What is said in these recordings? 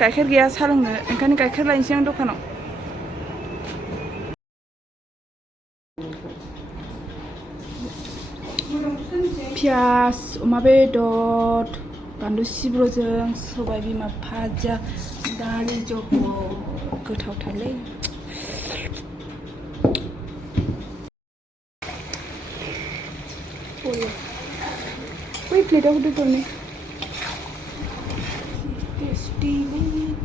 गाइखेर गैया साहा लोंनो ओंखायनो गाइखेर लायनोसै आं दखानाव पियास अमा बेदर बानलु सिब्र'जों सबाय बिमा भाजा दालि जहल गोथावथारलै बै प्लेटाव होदो दरनै टेस्टि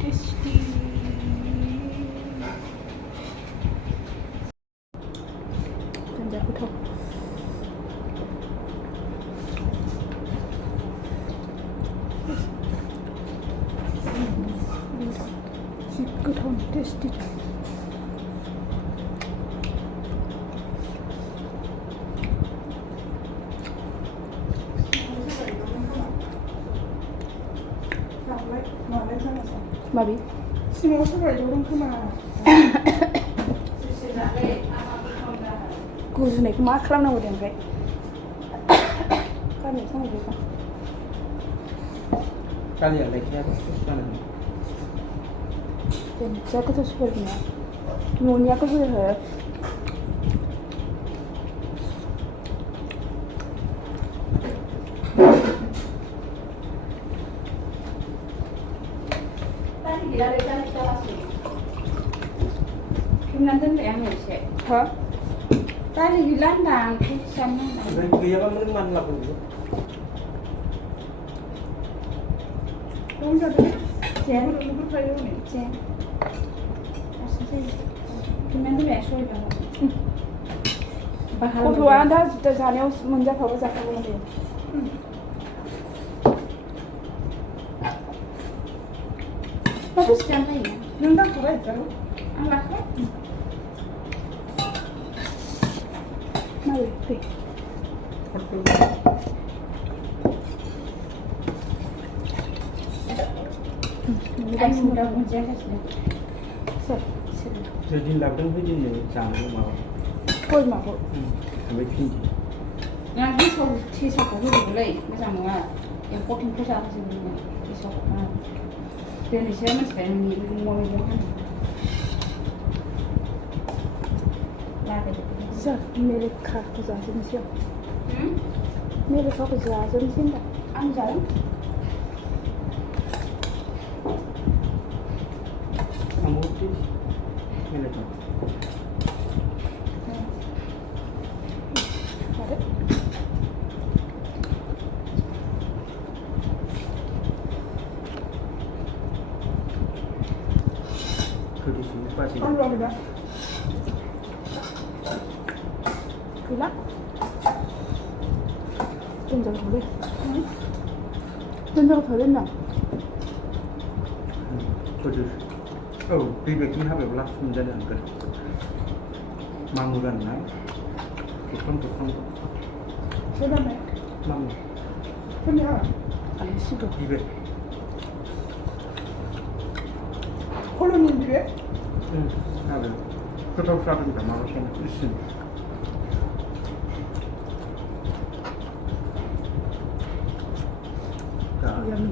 टेस्टि जा गोथाव गोथाव टेस्टि माबि सिङाव सबाय जदों खोमा गुजुनायखौ मा खालामनांगौ दे ओमफ्राय गामियाव थांनायखौ गालिया लायखायाबो जा गोथाव सबाय बिमा न'निया गोथाव हो Kemana tuh yang ngecek? Hah? Tadi bilang dah, sana. Gaya kan mana lah pun. Kamu jadi? Cek. Lu kayu nih. Cek. Asal Kemana tuh ya soal banget. Bahal. Kudu Anda sudah jalan menjak apa jalan nanti. Bagus kan ya? Nendang kuat jalan. Anak kan? Mari, pi. Ay mudah mudah sih. Sir. Jadi lapang pun jadi jangan mau. Kau mau? Sampai tinggi. Yang bisa sisa kopi boleh, macam mana? Yang kopi pun sama sih boleh. Bisa kan? Dan saya masih pengen mau makan. Sir, मेरे खा को जाते नहीं सिया. मेरे खा को जाते नहीं सिया. Anjay. Kamu sih, mana tu? Ada. Kerja sini pasti. Kamu lagi dah. Gila. Tunjuk dulu. Tunjuk dulu nak. Kerja. Oh, bibik ni apa belas menjadi angker. Manguran nak. Tukang. Sudah ni. Mangu. Ini apa? Ada sudah. Bibik. Kalau ni dia. Ada. Ketau satu kita malu sini. Isin. Yummy.